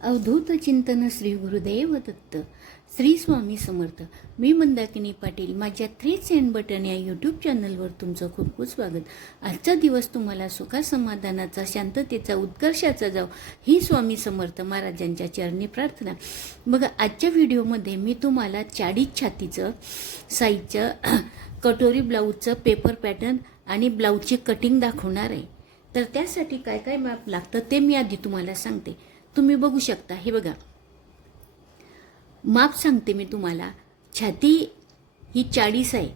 अवधूत चिंतन श्री गुरुदेव दत्त. श्री स्वामी समर्थ. मी मंदाकिनी पाटील. माझ्या 3 send button या यूट्यूब चॅनलवर तुमचं खूप खूप स्वागत. आजचा दिवस तुम्हाला सुखा समाधानाचा, शांततेचा, उत्कर्षाचा जाव ही स्वामी समर्थ महाराजांच्या चरणी प्रार्थना. बघा, आजच्या व्हिडिओमध्ये मी तुम्हाला चाडीत छातीचं साईजचं कटोरी ब्लाऊजचं पेपर पॅटर्न आणि ब्लाऊजची कटिंग दाखवणार आहे. तर त्यासाठी काय काय माप लागतं ते मी आधी तुम्हाला सांगते. तुम्ही बघू शकता. हे बघा, माप सांगते मी तुम्हाला. छाती ही 40 आहे,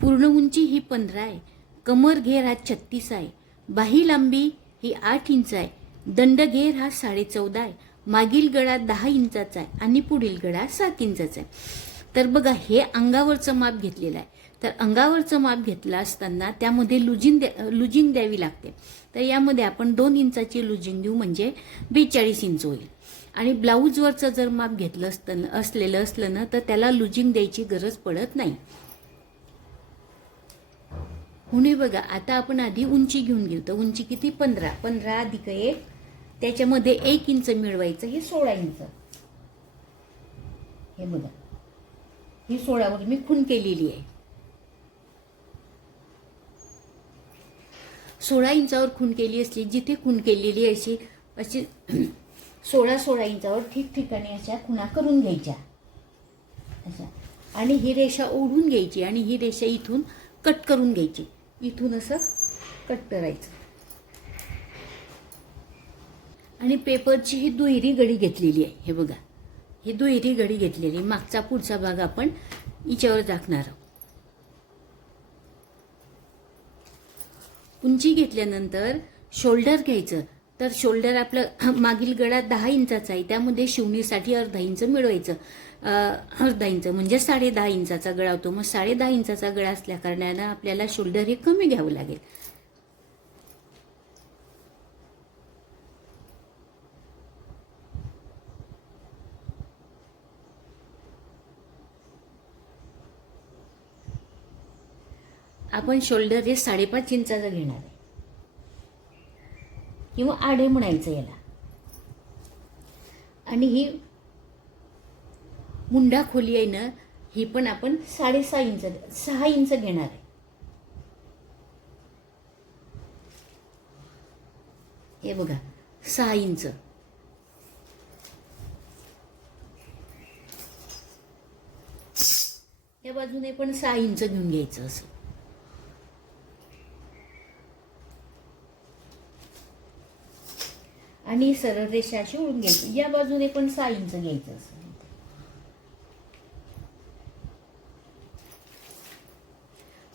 पूर्ण उंची ही 15 आहे, कमर घेर हा 36 आहे, बाही लांबी ही 8 इंच आहे, दंड घेर हा 14.5 आहे, मागील गळा 10 इंचाचा आहे आणि पुढील गळा 7 इंचाचा आहे. तर बघा, हे अंगावरचं माप घेतलेलं आहे. तर अंगावरचं माप घेतलं असताना त्यामध्ये लुजिंग द्यावी लागते. तर यामध्ये आपण 2 इंचाची लुजिंग देऊ, म्हणजे 42 इंच होईल. आणि ब्लाऊजवरचं जर माप घेतलं असलं ना, तर त्याला लुजिंग द्यायची गरज पडत नाही. पुणे बघा, आता आपण आधी उंची घेऊन गेलो. तर उंची किती? 15 अधिक 1, त्याच्यामध्ये 1 इंच मिळवायचं. हे 16 इंच. हे बघा, ही 16 वर मी खून केलेली आहे. 16 इंचावर खून केली असली, जिथे खून केलेली अशी 16 इंचावर ठिकठिकाणी अशा खुणा करून घ्यायच्या अशा. आणि ही रेषा ओढून घ्यायची आणि ही रेषा इथून कट करून घ्यायची. इथून असं कट करायचं. आणि पेपरची ही दुहेरी गडी घेतलेली आहे. हे बघा, ही दुहेरी गडी घेतलेली. मागचा पुढचा भाग आपण हिच्यावर दाखणार आहोत. उंची घेतल्यानंतर शोल्डर घ्यायचं. तर शोल्डर आपलं मागील गळा 10 इंचाचा आहे, त्यामध्ये शिवणीसाठी अर्धा इंच मिळवायचं. अर्धा इंच म्हणजे 10.5 इंचाचा गळा होतो. मग 10.5 इंचाचा गळा असल्या कारणानं आपल्याला शोल्डर हे कमी घ्यावं लागेल. आपण शोल्डर हे 5.5 इंचाचं घेणार आहे, किंवा आडे म्हणायचं याला. आणि ही मुंडा खोली आहे ना, ही पण आपण 6 इंच घेणार आहे. हे बघा, 6 इंच. या बाजूने पण 6 इंच घेऊन घ्यायचं असं. आणि सरळ रेषा अशी ओढून घ्यायची. या बाजूने पण 6 इंच घ्यायचं असं.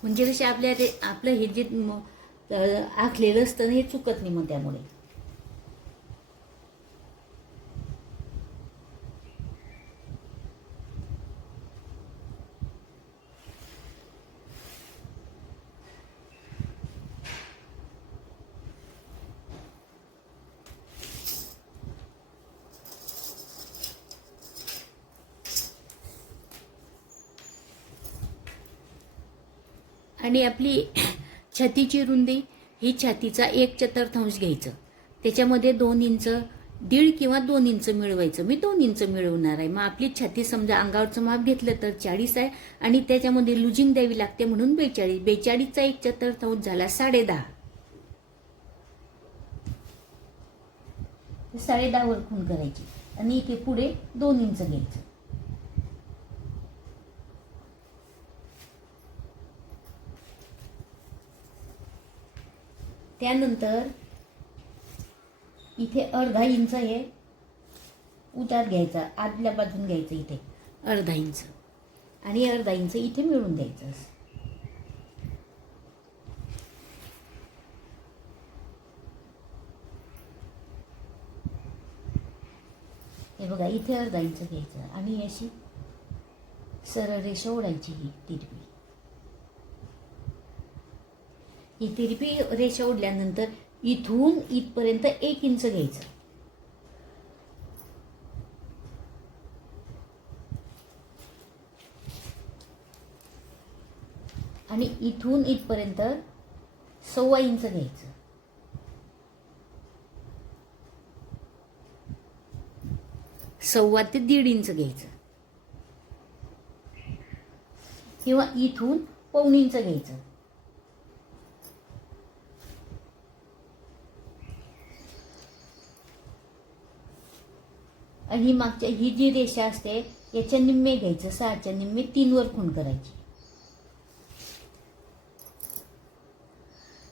म्हणजे जसे आपलं हे जे आखलेलं असतं हे चुकत नाही मग त्यामुळे. आणि आपली छातीची रुंदी ही छातीचा 1/4 घ्यायचं. त्याच्यामध्ये 2 इंच, 1.5 किंवा 2 इंच मिळवायचं. मी 2 इंच मिळवणार आहे. मग आपली छाती समजा अंगावरचं माप घेतलं तर 40 आहे आणि त्याच्यामध्ये लुजिंग द्यावी लागते म्हणून 42. 42चा 1/4 झाला 10.5. 10.5 वर खूण करायची आणि इथे पुढे 2 इंच घ्यायचं. त्यानंतर इथे अर्धा इंच हे उतार घ्यायचा, आतल्या बाजून घ्यायचं इथे अर्धा इंच, आणि अर्धा इंच इथे मिळून द्यायचं. हे बघा, इथे अर्धा इंच घ्यायचं आणि अशी सरळ रेषा ओढायची. ही तिरपी रेषा ओढल्यानंतर इथून इथपर्यंत 1 इंच घ्यायचं. आणि इथून इथपर्यंत 1.25 इंच घ्यायचं. 1.25 ते 1.5 इंच घ्यायचं किंवा इथून 1.25 इंच घ्यायचं. आणि ही जी रेषा असते याच्या निम्मे घ्यायचं, 6च्या निम्मे 3 वर खूण करायची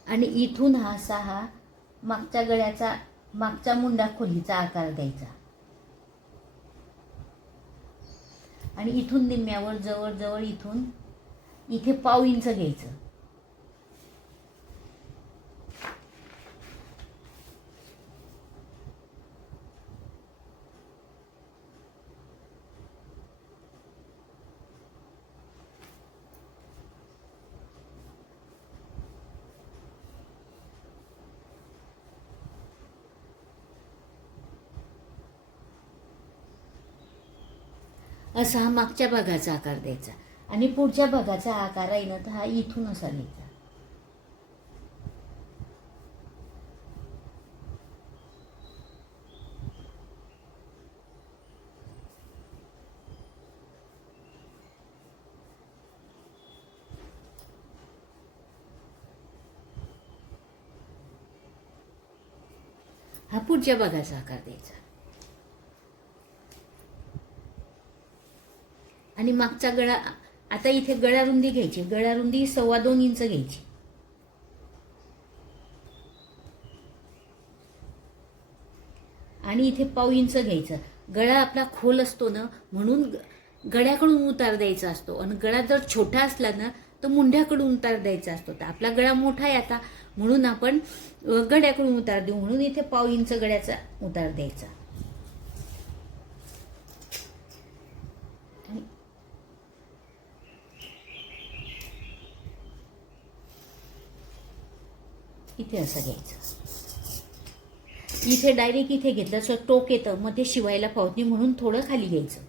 आणि इथून हा असा हा मागच्या गळ्याचा मागच्या मुंडा खोलीचा आकार द्यायचा आणि इथून निम्म्यावर जवळ इथून इथे 1.25 इंच घ्यायचं. असा हा मागच्या भागाचा आकार द्यायचा आणि पुढच्या भागाचा आकार आहे ना तर हा इथून असा घ्यायचा. हा पुढच्या भागाचा आकार द्यायचा आणि मागचा गळा आता इथे गळा रुंदी घ्यायची. गळा रुंदी 2.25 इंच घ्यायची आणि इथे 1.25 इंच घ्यायचं. गळा आपला खोल असतो ना म्हणून गळ्याकडून उतार द्यायचा असतो आणि गळा जर छोटा असला ना तर मुंढ्याकडून उतार द्यायचा असतो. तर आपला गळा मोठा आहे आता म्हणून आपण गळ्याकडून उतार देऊ म्हणून इथे 1.25 इंच गळ्याचा उतार द्यायचा. इथे असं घ्यायचं. इथे डायरेक्ट इथे घेतलं असं टोक येतं मग ते शिवायला पावत नाही म्हणून थोडं खाली घ्यायचं.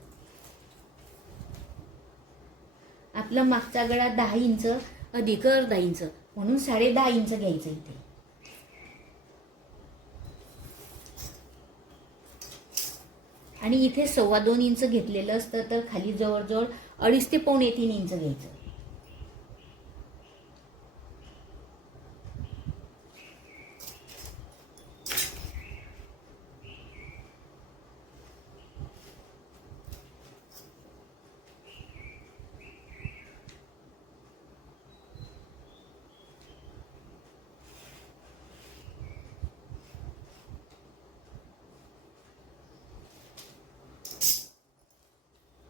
आपला मागचा गळा 10 इंच अधिक अर्धा इंच म्हणून 10.5 इंच घ्यायचं इथे आणि इथे 2.25 इंच घेतलेलं असतं तर खाली जवळजवळ 2.5 ते 2.25 इंच घ्यायचं.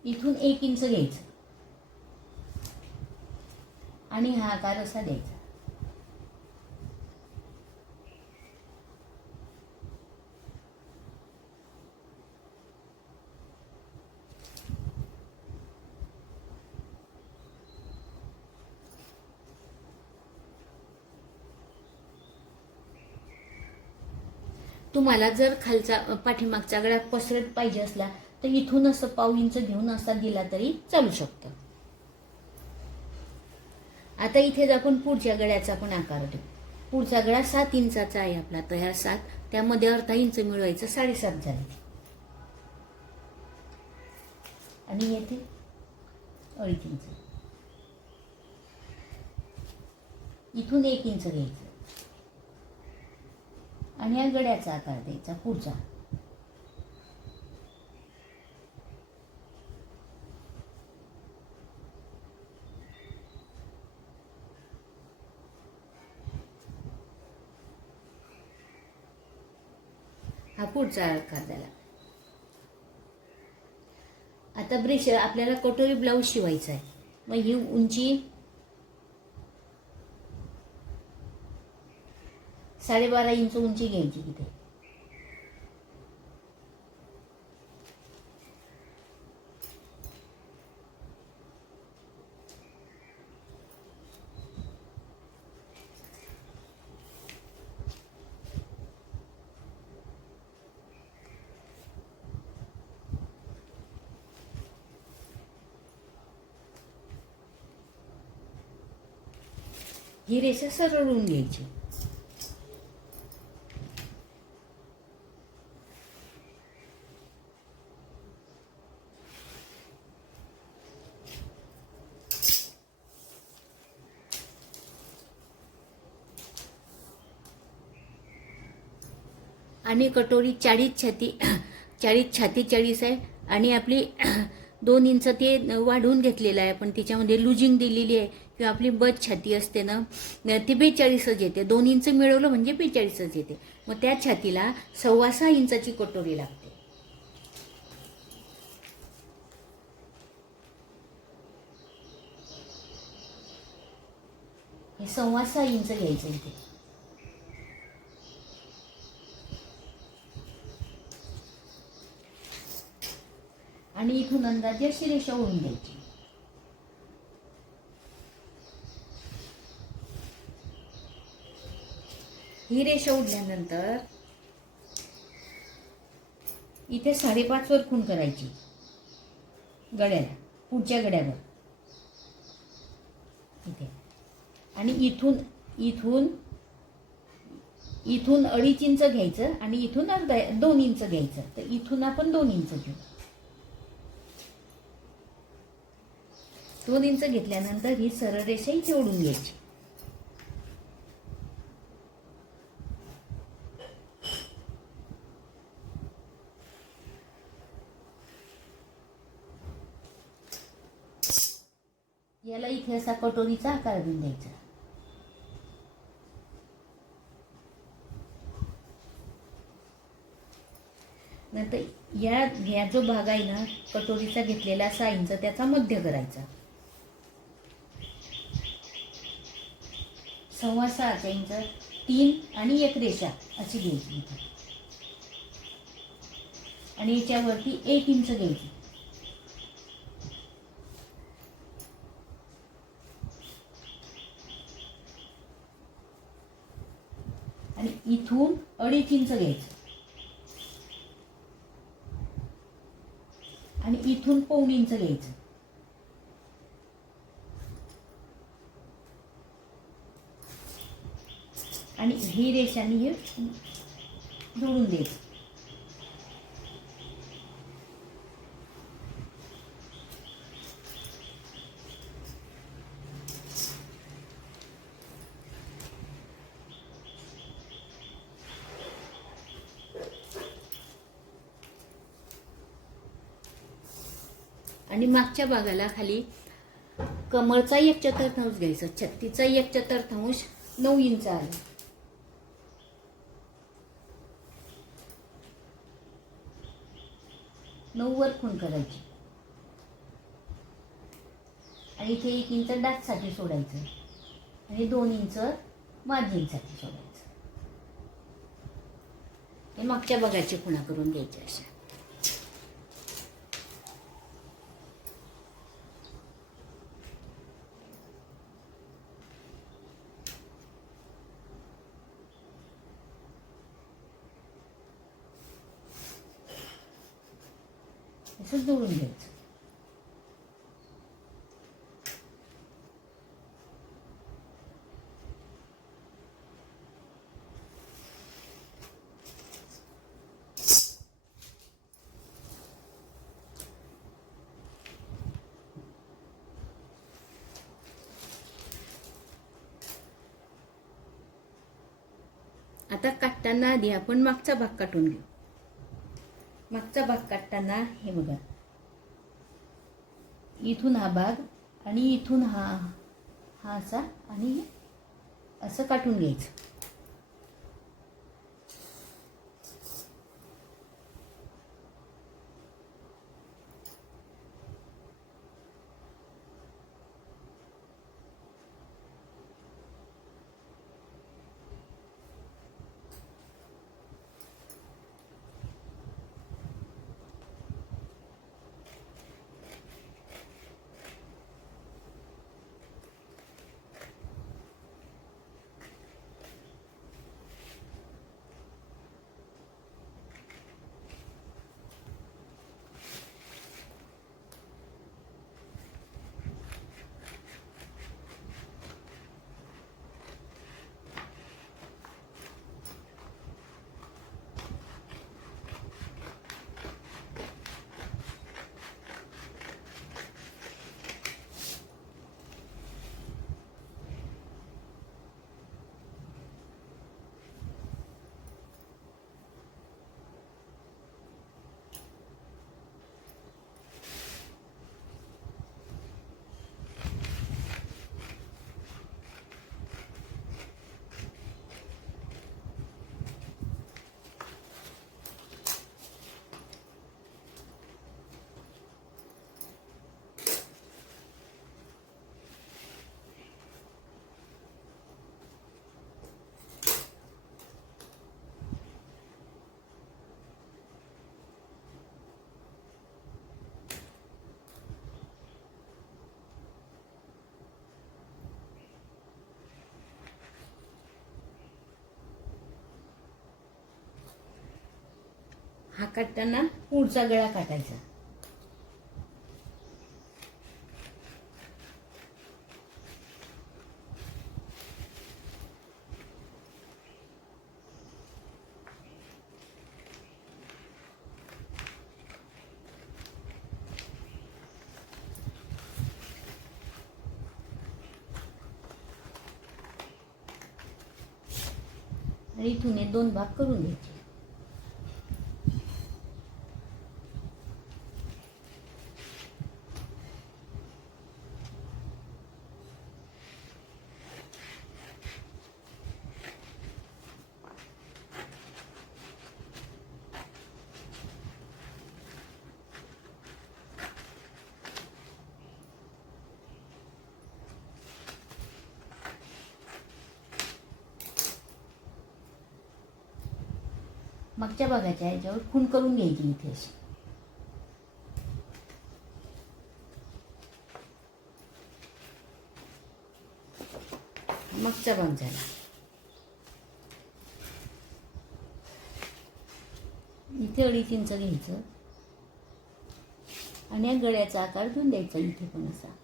इथून 1 इंच घ्यायचं आणि हा आकार असा द्यायचा. तुम्हाला जर खालचा पाठीमागचा गळा पसरट पाहिजे असला तर इथून असं 1.25 इंच घेऊन असा दिला तरी चालू शकतं. आता इथे आपण पुढच्या गळ्याचा पण आकार देऊ. पुढचा गळा 7 इंचाचा आहे आपला तर ह्या 7 त्यामध्ये अर्धा इंच मिळवायचं 7.5 झाले आणि येथे 2.5 इंच. इथून 1 इंच घ्यायचं आणि या गळ्याचा आकार द्यायचा पुढचा. हा पुढचा आकार द्यायला. आता ब्रेश आपल्याला कटोरी ब्लाऊज शिवायचा आहे मग ही उंची 12.5 इंच उंची घ्यायची तिथे ही रेषा सरळून घ्यायची. आणि कटोरी 40 छाती 40 छाती 40 आहे आणि आपली 2 इंच ते वाढवून घेतलेलं आहे आपण त्याच्यामध्ये लुजिंग दिलेली आहे किंवा आपली बच छाती असते ना ती 42च येते. 2 इंच मिळवलं म्हणजे 42च येते. मग त्या छातीला 6.25 इंचाची कटोरी लागते. हे 6.25 इंच घ्यायचं इथे. आणि इथून अंदाजे अशी रेषा ओढून द्यायची. ही रेषा ओढल्यानंतर इथे 5.5 वर खूण करायची गड्याला, पुढच्या गड्यावर इथे. आणि इथून इथून इथून 2.5 इंच घ्यायचं आणि इथून 2 इंच घ्यायचं. तर इथून आपण 2 इंच घेऊ. 2 इंच घेतल्यानंतर ही सरळ रेषा इथे ओढून घ्यायची. याला इथे असा कटोरीचा आकार देऊन द्यायचा. नंतर या जो भाग आहे ना कटोरीचा घेतलेला 6 इंच त्याचा मध्य करायचा. 6.25 इंच 3 आणि 1 रेषा अशी घ्यायची आणि याच्यावरती 1 इंच घ्यायची. आणि इथून 2.5 इंच घ्यायचं आणि इथून 1.25 इंच घ्यायचं. आणि ही रेषांनी हे जोडून द्यायचं. आणि मागच्या भागाला खाली कमरचा 1/4 घ्यायचा. छत्तीचा 1/4 9 इंच आला. नऊ वर खूण करायची आणि इथे 1 इंच डाचसाठी सोडायचं आणि 2 इंच मार्जिनसाठी सोडायचं. हे मागच्या भागाची खुणा करून घ्यायच्या अशा. असं जोडून घ्यायचं. आता काटताना आधी आपण मागचा भाग काटून घेऊ. मागचा भाग काटताना हे बघा इथून हा भाग आणि इथून हा असा आणि असं काटून घ्यायचं. हा काढताना पुढचा गळा काढायचा. आणि इथून हे 2 भाग करून घ्यायचे. मागच्या भागाच्या ह्याच्यावर खूण करून घ्यायची इथे अशी. मागचा भाग झाला. इथे 2.5 इंच घ्यायचं आणि या गळ्याचा आकार देऊन द्यायचा इथे पण असा.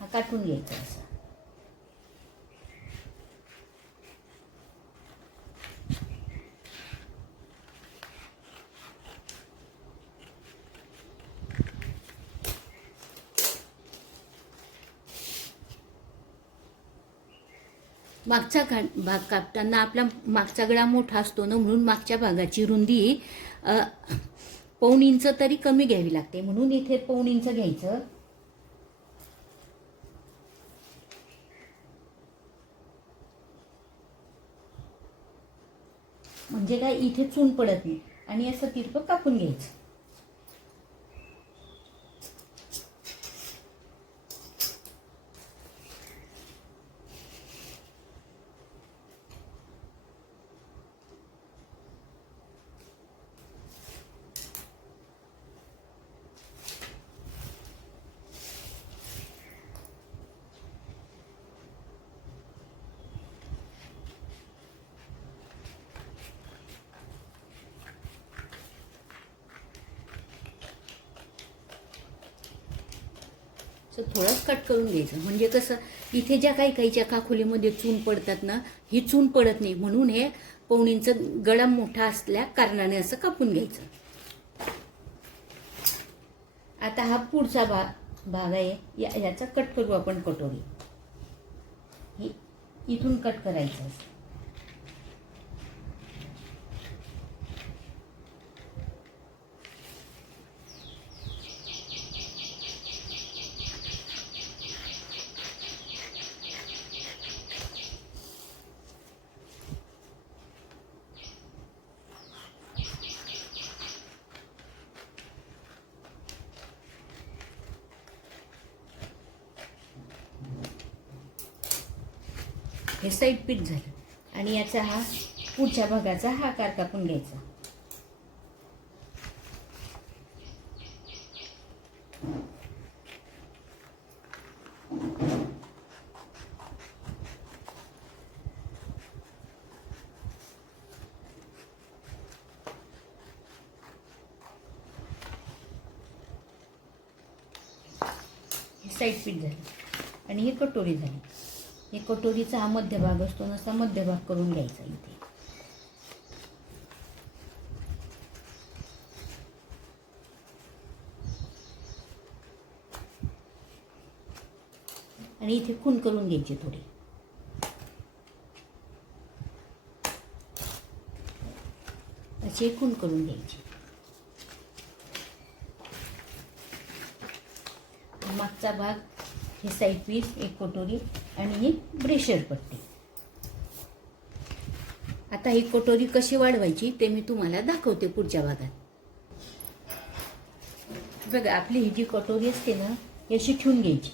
हा काटून घ्यायचा असा. मागचा भाग कापताना आपला मागचा गळा मोठा असतो ना, म्हणून मागच्या भागाची रुंदी 1.5 इंच तरी कमी घ्यावी लागते. म्हणून इथे 1.5 इंच घ्यायचं. म्हणजे काय इथे चून पडत नाही. आणि असं तिरपं कापून घ्यायचं. थोडंच कट करून घ्यायचं. म्हणजे कसं इथे ज्या काही काहीच्या काखोलीमध्ये चून पडतात ना, ही चून पडत नाही. म्हणून हे 1.5 इंच गळा मोठा असल्या कारणाने असं कापून घ्यायचं. आता हा पुढचा भाग आहे, याचा कट करू आपण कटोरी. इथून कट करायचं. हे साईड पीस झालं. आणि याचा हा पुढच्या भागाचा हा आकार कापून घ्यायचा. हे साईड पीस झालं. आणि ही कटोरी झाली. हे कटोरीचा हा मध्यभाग असतो ना, असा मध्यभाग करून घ्यायचा इथे. आणि इथे खूण करून घ्यायची थोडी. अशी खूण करून घ्यायची. मागचा भाग, हे साईड पीस, एक कटोरी आणि ही ब्रेशर पट्टी. आता ही कटोरी कशी वाढवायची ते मी तुम्हाला दाखवते पुढच्या भागात. बघा, आपली ही जी कटोरी असते ना, ही अशी ठेवून घ्यायची.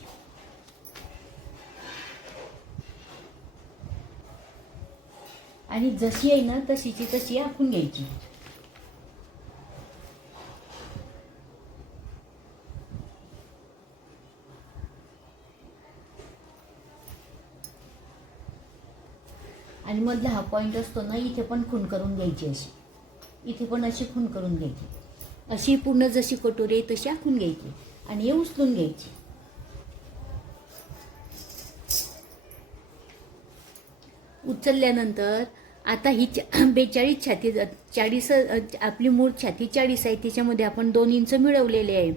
आणि जशी आहे ना तशीची तशी आखून घ्यायची. आणि मधला हा पॉईंट असतो ना, इथे पण खूण करून घ्यायची अशी, इथे पण अशी खूण करून घ्यायची. अशी पूर्ण जशी कटोरी आहे तशी आखून घ्यायची आणि हे उचलून घ्यायची. उचलल्यानंतर आता ही 42 छाती 40 आपली मूळ छाती 40 आहे, त्याच्यामध्ये आपण 2 इंच मिळवलेले आहे.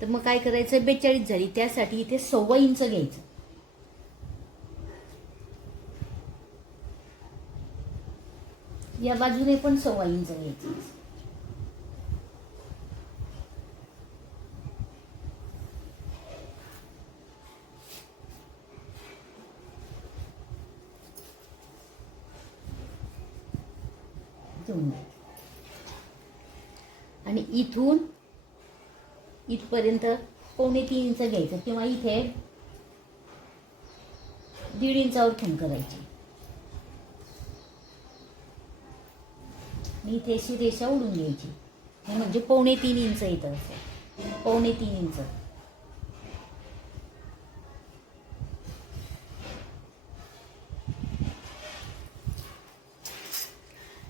तर मग काय करायचं, 42 झाली, त्यासाठी इथे 1.25 इंच घ्यायचं. या बाजूने पण 1.25 इंच घ्यायचं. आणि इथून इथपर्यंत 2.25 इंच घ्यायचं, किंवा इथे 1.5 इंचावर खूण करायची. आणि इथे अशी रेषा ओढून घ्यायची, म्हणजे 2.25 इंच येतं. असं 2.25 इंच.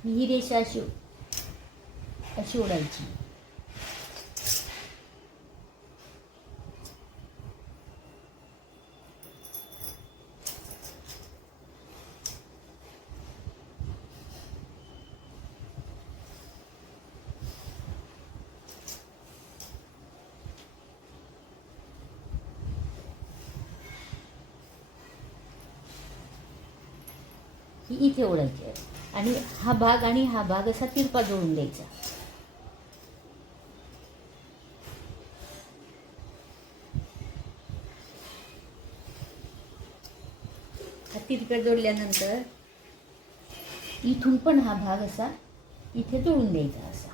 ही रेषा अशी अशी ओढायची. ही इथे ओढायची आहे आणि हा भाग आणि हा भाग असा तिरपा जोडून द्यायचा. हा तिरपा जोडल्यानंतर इथून पण हा भाग असा इथे जोडून द्यायचा असा.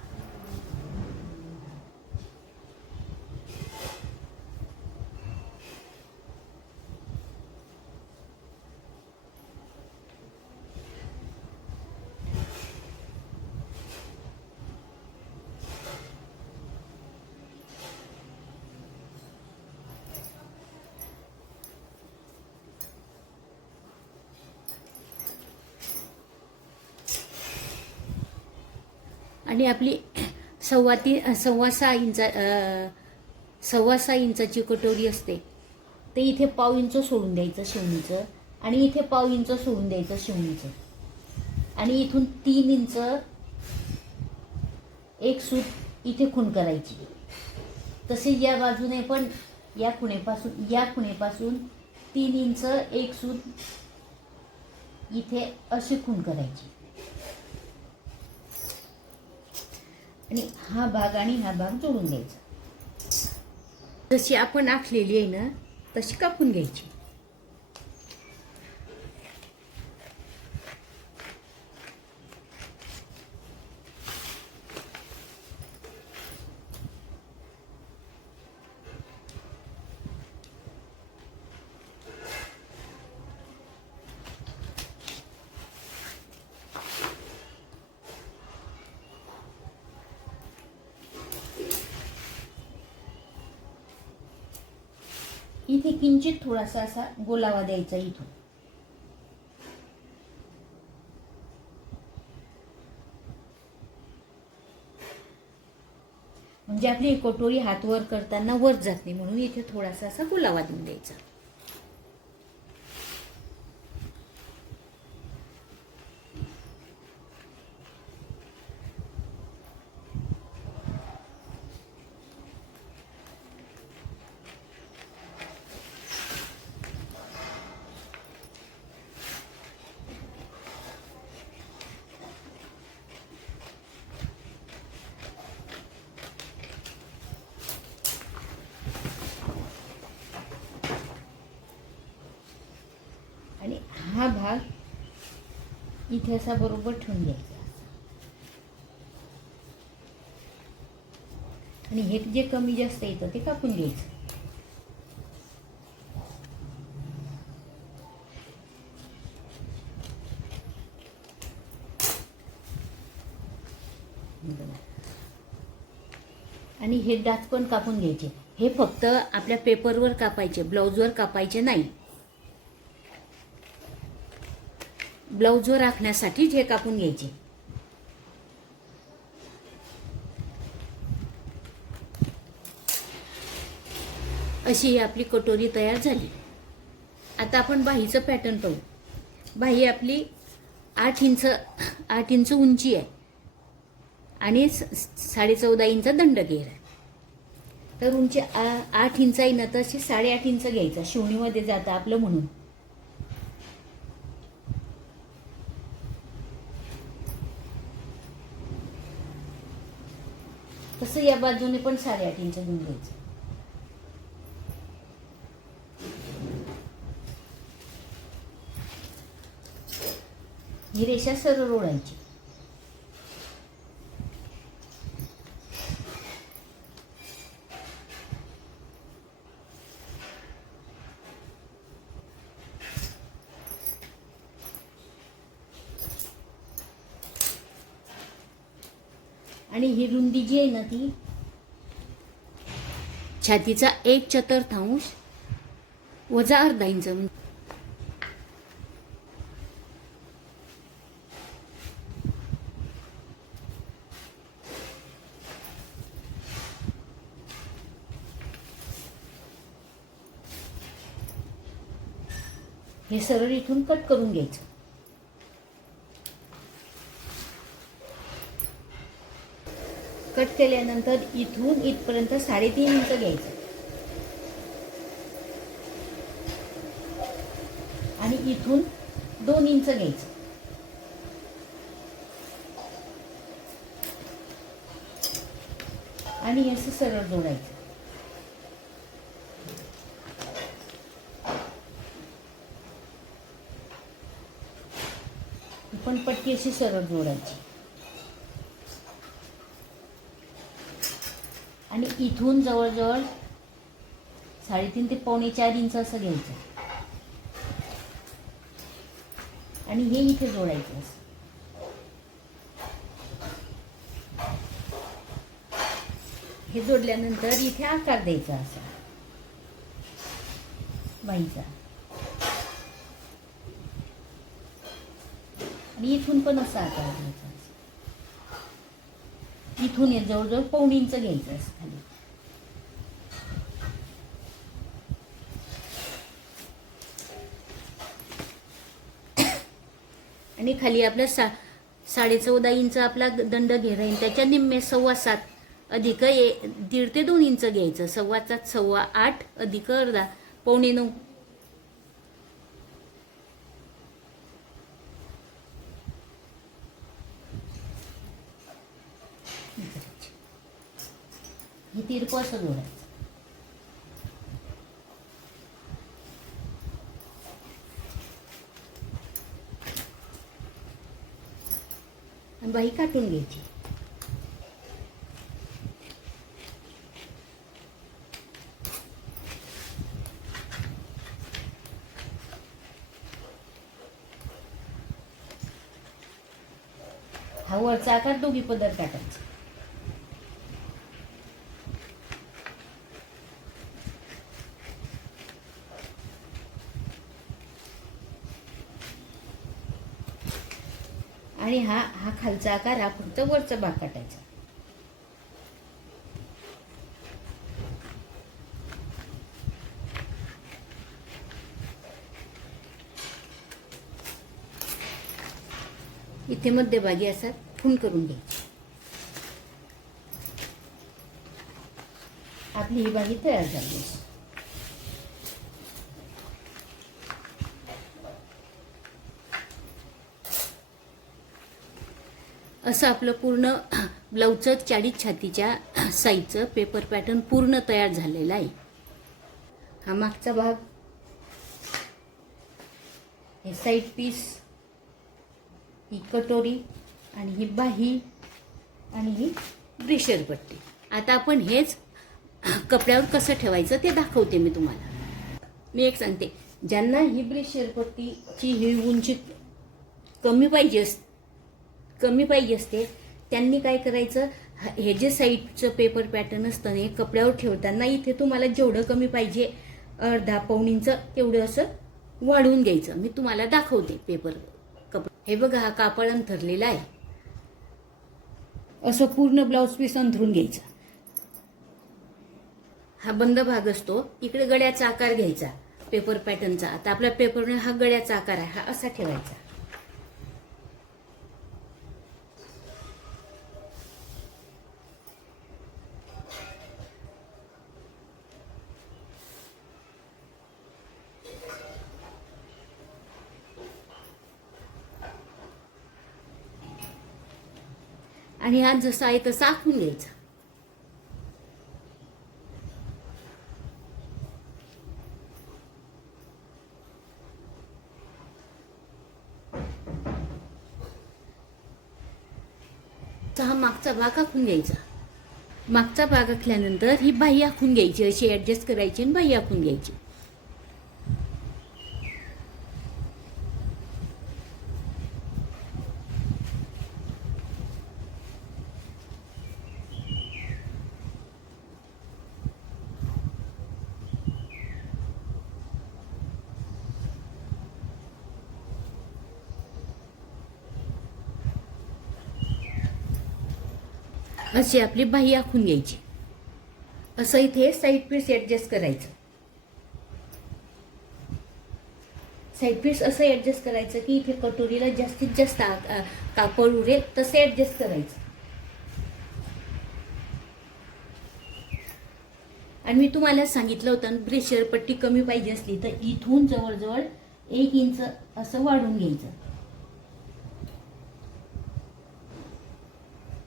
आणि आपली 6.5 इंचाची कटोरी असते, ते इथे 1.5 इंच सोडून द्यायचं शिवणीचं, आणि इथे 1.5 इंच सोडून द्यायचं शिवणीचं, आणि इथून 3 इंच एक सूत इथे खूण करायची. तसेच या बाजूने पण या खुणेपासून 3 इंच एक सूत इथे अशी खूण करायची. आणि हा भाग आणि हा भाग जोडून द्यायचा. जशी आपण आखलेली आहे ना तशी कापून घ्यायची. इथे किंचित थोडासा असा गोलावा द्यायचा इथून. म्हणजे आपली कटोरी हात वर करताना वर जात नाही, म्हणून इथे थोडासा असा गोलावा देऊन द्यायचा. आणि हा भाग इथे असा बरोबर ठेवून द्यायचा. आणि हे जे कमी जास्त येतं ते कापून घ्यायचं. आणि हे डाच पण कापून घ्यायचे. हे फक्त आपल्या पेपरवर कापायचे, ब्लाऊजवर कापायचे नाही. ब्लाऊजवर राखण्यासाठी हे कापून घ्यायचे. अशी ही आपली कटोरी तयार झाली. आता आपण बाहीचं पॅटर्न पाहू. बाही आपली 8 इंच उंची आहे आणि 14.5 इंच दंडघेर आहे. तर उंची 8 इंच आहे ना, तर अशी 8.5 इंच घ्यायचा, शिवणीमध्ये जातं आपलं म्हणून. तसं या बाजूने पण 8.5 इंच घेऊन घ्यायचं. ही रेषा सरळ ओढायची. आणि ही रुंदी जी आहे ना, ती छातीचा 1/4 वजा अर्धा इंच. हे सरळ इथून कट करून घ्यायचं. कट केल्यानंतर इथून इथपर्यंत 3.5 इंच घ्यायचं आणि इथून 2 इंच घ्यायचं आणि असं सरळ जोडायचं. पण पट्टी अशी सरळ जोडायची आणि इथून जवळजवळ 3.5 ते पावणे 4 इंच असं घ्यायचं आणि हे इथे जोडायचं. हे जोडल्यानंतर इथे आकार द्यायचा असा बाईचा आणि इथून पण असा आकार द्यायचा. इथून जवळजवळ पावणे इंच घ्यायचं असं खाली. आणि खाली आपला 14.5 इंच आपला दंड घेर आहे, त्याच्या निम्मे 7.25 अधिक 1.5 ते 2 इंच घ्यायचं. 7.25 8.25 अधिक अर्धा पावणे 9. हे तिरपं असं जोडायचं. आणि बाही काटून घ्यायची. हा वरचा आकार दोघी पदर काटायचा. आणि हा खालचा आकार, हा फक्त वरचा भाग काटायचा. इथे मध्यभागी असा खूण करून घ्यायची. आपली ही बाही तयार झाली. असं आपलं पूर्ण ब्लाऊजचं 40 छातीच्या साईजचं पेपर पॅटर्न पूर्ण तयार झालेला आहे. हा मागचा भाग, हे साईड पीस, ही कटोरी आणि ही बाही आणि ही ब्रेशर पट्टी. आता आपण हेच कपड्यावर कसं ठेवायचं ते दाखवते मी तुम्हाला. मी एक सांगते, ज्यांना ही ब्रेशर पट्टीची ही उंची कमी पाहिजे असते त्यांनी काय करायचं, हे जे साईडचं पेपर पॅटर्न असतं हे कपड्यावर ठेवताना इथे तुम्हाला जेवढं कमी पाहिजे 1.5 पाऊण इंच तेवढं असं वाढवून घ्यायचं. मी तुम्हाला दाखवते पेपर कपडा. हे बघा, हा कापड अंथरलेला आहे. असं पूर्ण ब्लाऊज पीस अंथरून घ्यायचा. हा बंद भाग असतो. इकडे गळ्याचा आकार घ्यायचा पेपर पॅटर्नचा. आता आपल्या पेपरने हा गळ्याचा आकार आहे, हा असा ठेवायचा. आणि हा जसा आहे तसा आखून घ्यायचा. हा मागचा भाग आखून घ्यायचा. मागचा भाग आखल्यानंतर ही बाही आखून घ्यायची. अशी ऍडजस्ट करायची आणि बाही आखून घ्यायची. अशी आपली बाही आखून घ्यायची. असं इथे साईड पीस ऍडजस्ट करायचं. साईड पीस असं ऍडजस्ट करायचं की इथे कटोरीला जास्तीत जास्त कापड उरेल तसे ऍडजस्ट करायचं. आणि मी तुम्हाला सांगितलं होतं, ब्रेशर पट्टी कमी पाहिजे असली तर इथून जवळजवळ 1 इंच असं वाढून घ्यायचं.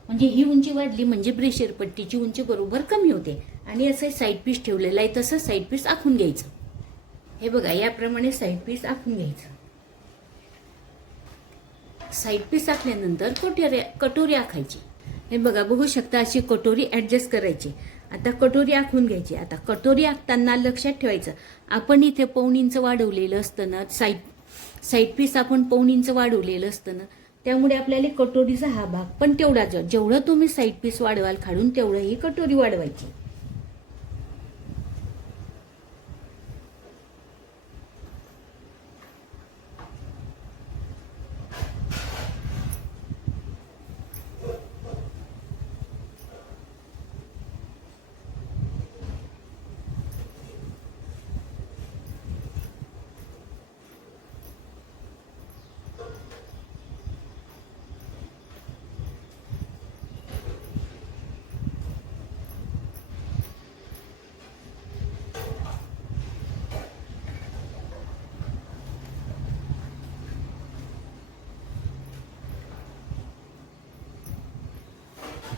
म्हणजे ही उंची वाढली म्हणजे ब्रेशर पट्टीची उंची बरोबर कमी होते. आणि असं साईड पीस ठेवलेलं आहे तसं साईड पीस आखून घ्यायचं. हे बघा, याप्रमाणे साईड पीस आखून घ्यायचं. साईड पीस आखल्यानंतर कटोरी आखायची. हे बघा, बघू शकता अशी कटोरी ऍडजस्ट करायची. आता कटोरी आखून घ्यायची. आता कटोरी आखताना लक्षात ठेवायचं, आपण इथे 1.5 इंच वाढवलेलं असतं ना, साईड पीस आपण 1.5 इंच वाढवलेलं असतं ना, त्यामुळे आपल्याला कटोरीचा हा भाग पण तेवढाच, जेवढं तुम्ही साईड पीस वाढवाल खालून तेवढं ही कटोरी वाढवायची.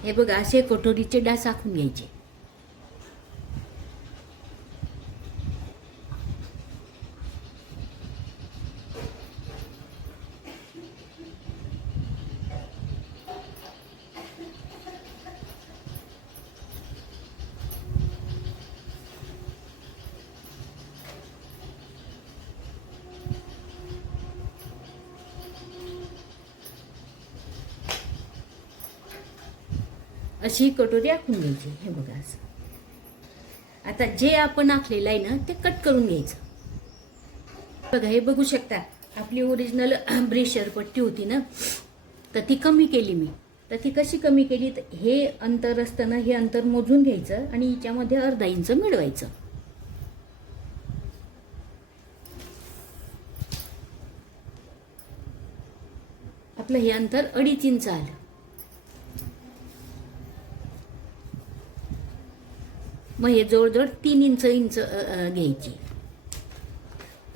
हे बघा, असे कटोरीचे डास आखून घ्यायचे. अशी कटोरी आखून घ्यायची. हे बघा असं. आता जे आपण आखलेलं आहे ना ते कट करून घ्यायचं. बघा, हे बघू शकता, आपली ओरिजिनल ब्रेशर पट्टी होती ना, तर ती कमी केली मी. तर ती कशी कमी केली, तर हे अंतर असताना हे अंतर मोजून घ्यायचं आणि हिच्यामध्ये अर्धा इंच मिळवायचं. आपलं हे अंतर 2.5 इंच आलं. मग हे जवळजवळ 3 इंच घ्यायची.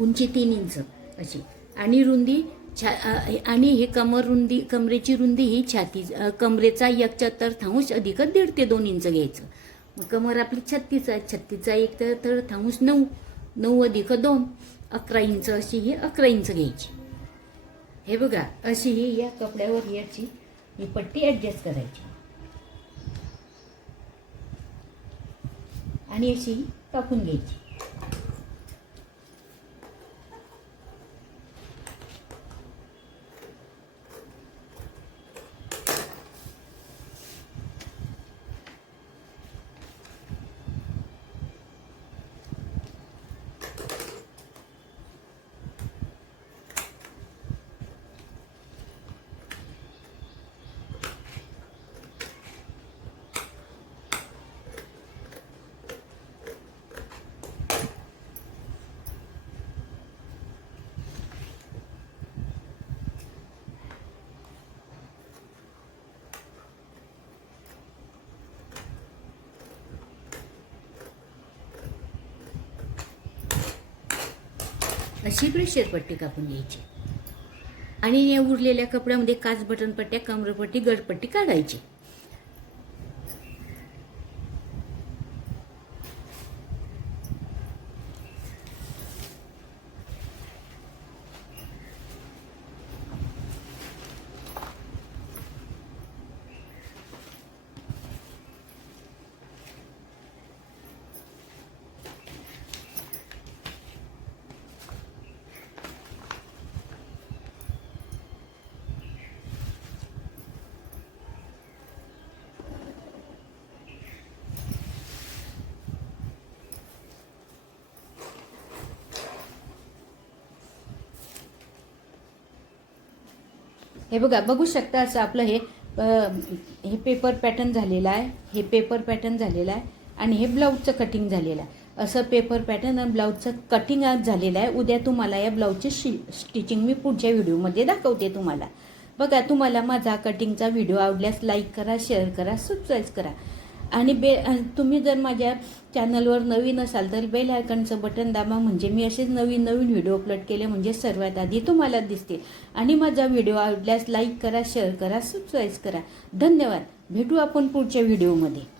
उंची 3 इंच अशी. आणि रुंदी आणि हे कमरेची रुंदी ही कमरेचा 1/4 अधिक 1.5 ते 2 इंच घ्यायचं. मग कमर आपली 36 आहे. 36चा 1/4 9. 9 अधिक 2 11 इंच अशी ही 11 इंच घ्यायची. हे बघा, अशी ही या कपड्यावर याची ही पट्टी ऍडजस्ट करायची आणि अशी कापून घ्यायची. अशी प्रेशर पट्टी कापून घ्यायची आणि या उरलेल्या कपड्यामध्ये काच बटन पट्ट्या, कमरपट्टी, गळपट्टी काढायची. हे बघा, बघू शकता असं आपलं हे पेपर पॅटर्न झालेलं आहे. हे पेपर पॅटर्न झालेलं आहे आणि हे ब्लाऊजचं कटिंग झालेलं आहे. असं पेपर पॅटर्न आणि ब्लाऊजचं कटिंग आज झालेलं आहे. उद्या तुम्हाला या ब्लाऊजची स्टिचिंग मी पुढच्या व्हिडिओमध्ये दाखवते तुम्हाला. बघा, तुम्हाला माझा कटिंगचा व्हिडिओ आवडल्यास लाईक करा, शेअर करा, सबस्क्राईब करा आणि तुम्ही जर माझ्या चॅनलवर नवीन असाल तर बेल आयकॉनचं बटन दाबा, म्हणजे मी असेच नवीन नवीन व्हिडिओ अपलोड केले म्हणजे सर्वात आधी तुम्हाला दिसतील. आणि माझा व्हिडिओ आवडल्यास लाईक करा, शेअर करा, सबस्क्राईब करा. धन्यवाद. भेटू आपण पुढच्या व्हिडिओमध्ये.